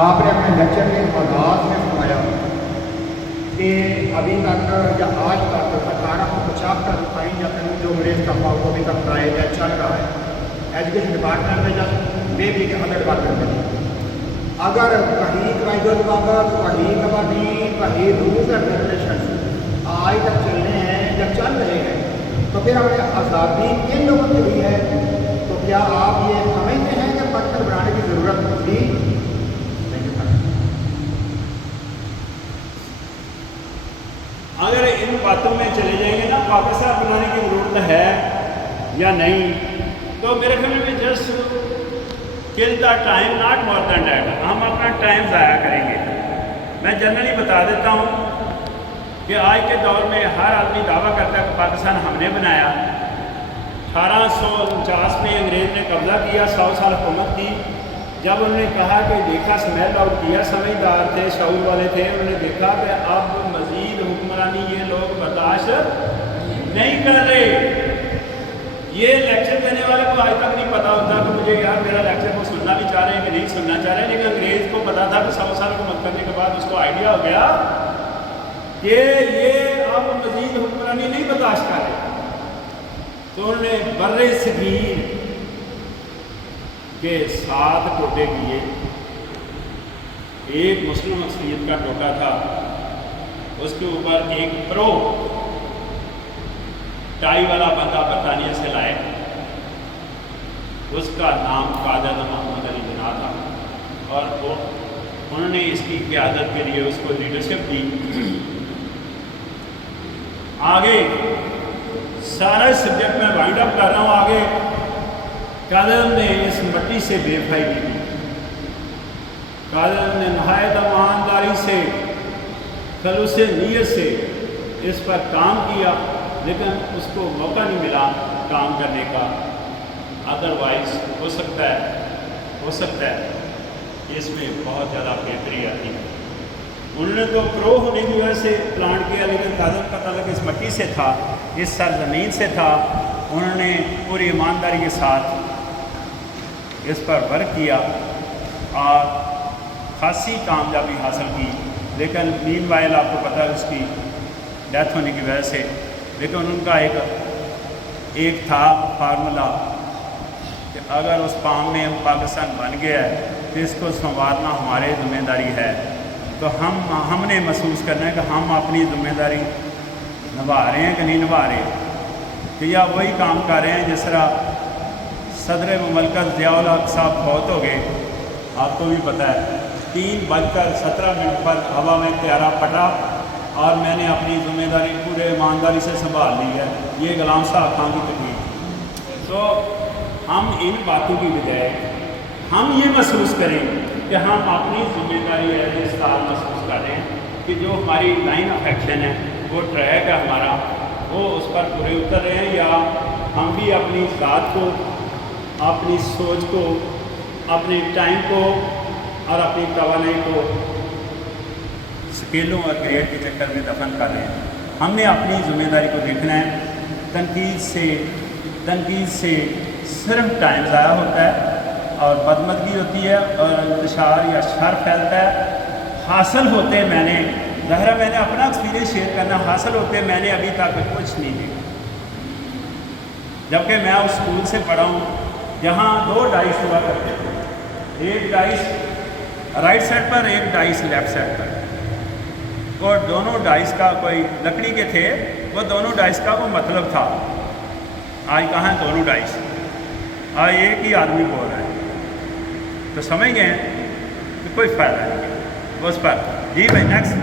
آپ نے اپنے لیکچر کے آغاز میں فرمایا کہ ابھی تک یا آج تک 1875 آئین یا قانون جو انگریز کا وہ ابھی تک رائج ہے چل رہا ہے ایجوکیشن ڈپارٹمنٹ میں جب مے بی کے ادر ڈپارٹمنٹ میں اگر وہی قواعد و ضوابط وہی قوانین وہی رولز اینڈ ریگولیشن آج تک چلنے ہیں یا چل رہے ہیں تو پھر ہمیں آزادی کن لوگوں کی ہوئی ہے؟ تو کیا آپ یہ سمجھتے ہیں کہ پاکستان بنانے کی ضرورت تھی؟ اگر ان باتوں میں چلے جائیں گے نا پاکستان بنانے کی ضرورت ہے یا نہیں تو میرے خیال میں just kill the time not more than that ہم اپنا ٹائم ضائع کریں گے. میں جنرلی بتا دیتا ہوں کہ آج کے دور میں ہر آدمی دعویٰ کرتا ہے کہ پاکستان ہم نے بنایا. 1849 میں انگریز نے قبضہ کیا 100 سال حکومت کی. جب انہوں نے کہا کہ دیکھا سمیل آؤٹ کیا سمجھدار تھے شعور والے تھے انہوں نے دیکھا کہ اب مزید حکمرانی یہ لوگ برداشت نہیں کر رہے. یہ لیکچر دینے والے کو آج تک نہیں پتا ہوتا کہ مجھے یار میرا لیکچر کو سننا بھی چاہ رہے ہیں کہ نہیں سننا چاہ رہے ہیں لیکن انگریز کو پتا تھا کہ 100 سال حکومت کرنے کے بعد اس کو آئیڈیا ہو گیا کہ یہ اب مزید حکمرانی نہیں برداشت کر رہے. تو انہوں نے بر صغیر کے 7 ٹوٹے کیے. ایک مسلم اکثریت کا ٹوٹا تھا اس کے اوپر ایک پرو ٹائی والا بندہ برطانیہ سے لائے اس کا نام قائد محمد علی جناح تھا اور انہوں نے اس کی قیادت کے لیے اس کو لیڈرشپ دی. آگے سارا سبجیکٹ میں وائنڈ اپ کر رہا ہوں. آگے قائد نے اس مٹی سے بے وفائی کی تھی. قائد نے نہایت ایمانداری سے خلوص نیت سے اس پر کام کیا لیکن اس کو موقع نہیں ملا کام کرنے کا. ادروائز ہو سکتا ہے کہ اس میں بہت زیادہ بہتری آتی ہے. انہوں نے تو پرو ہونے کی وجہ سے پلان کیا لیکن قائد کا تعلق اس مٹی سے تھا اس سرزمین سے تھا. انہوں نے پوری ایمانداری کے ساتھ اس پر ورک کیا اور خاصی کامیابی حاصل کی. لیکن مین وائل آپ کو پتہ ہے اس کی ڈیتھ ہونے کی وجہ سے لیکن ان کا ایک تھا فارمولا کہ اگر اس کام میں پاکستان بن گیا ہے تو اس کو سنوارنا ہماری ذمہ داری ہے. تو ہم نے محسوس کرنا ہے کہ ہم اپنی ذمہ داری نبھا رہے ہیں کہ نہیں نبھا رہے کہ یا وہی کام کر رہے ہیں جس طرح صدر مملکت ضیاء الحق صاحب فوت ہو گئے. آپ کو بھی پتہ ہے 3:17 پر ہوا میں طیارہ پٹا اور میں نے اپنی ذمہ داری پورے ایمانداری سے سنبھال لی ہے. یہ غلام صاحب خان کی تکلیف. تو ہم ان باتوں کی بجائے ہم یہ محسوس کریں کہ ہم اپنی ذمہ داری ایسے استعار محسوس کر رہے ہیں کہ جو ہماری لائن آف ایکشن ہے وہ ٹریک ہے ہمارا وہ اس پر پورے اتر رہے ہیں یا ہم بھی اپنی ذات کو اپنی سوچ کو اپنے ٹائم کو اور اپنی توانائی کو اسکیلوں اور گریڈ کے چکر میں دفن کر رہے ہیں. ہم نے اپنی ذمہ داری کو دیکھنا ہے. تنقید سے صرف ٹائم ضائع ہوتا ہے اور بدمدگی ہوتی ہے اور انتشار یا شر پھیلتا ہے. حاصل ہوتے میں نے ظاہر میں نے اپنا ایکسپیرینس شیئر کرنا حاصل ہوتے میں نے ابھی تک کچھ نہیں دیکھا. جبکہ میں اس اسکول سے پڑھا ہوں جہاں 2 ڈائس ہوا کرتے تھے. ایک ڈائس رائٹ سائڈ پر ایک ڈائس لیفٹ سائڈ پر اور دونوں ڈائس کا کوئی لکڑی کے تھے وہ دونوں ڈائس کا وہ مطلب تھا. آج کہاں ہیں دونوں ڈائس آج ایک ہی آدمی بول رہا ہے تو سمجھ گئے کہ کوئی فائدہ نہیں ہے اس پر. جی بھائی نیکسٹ.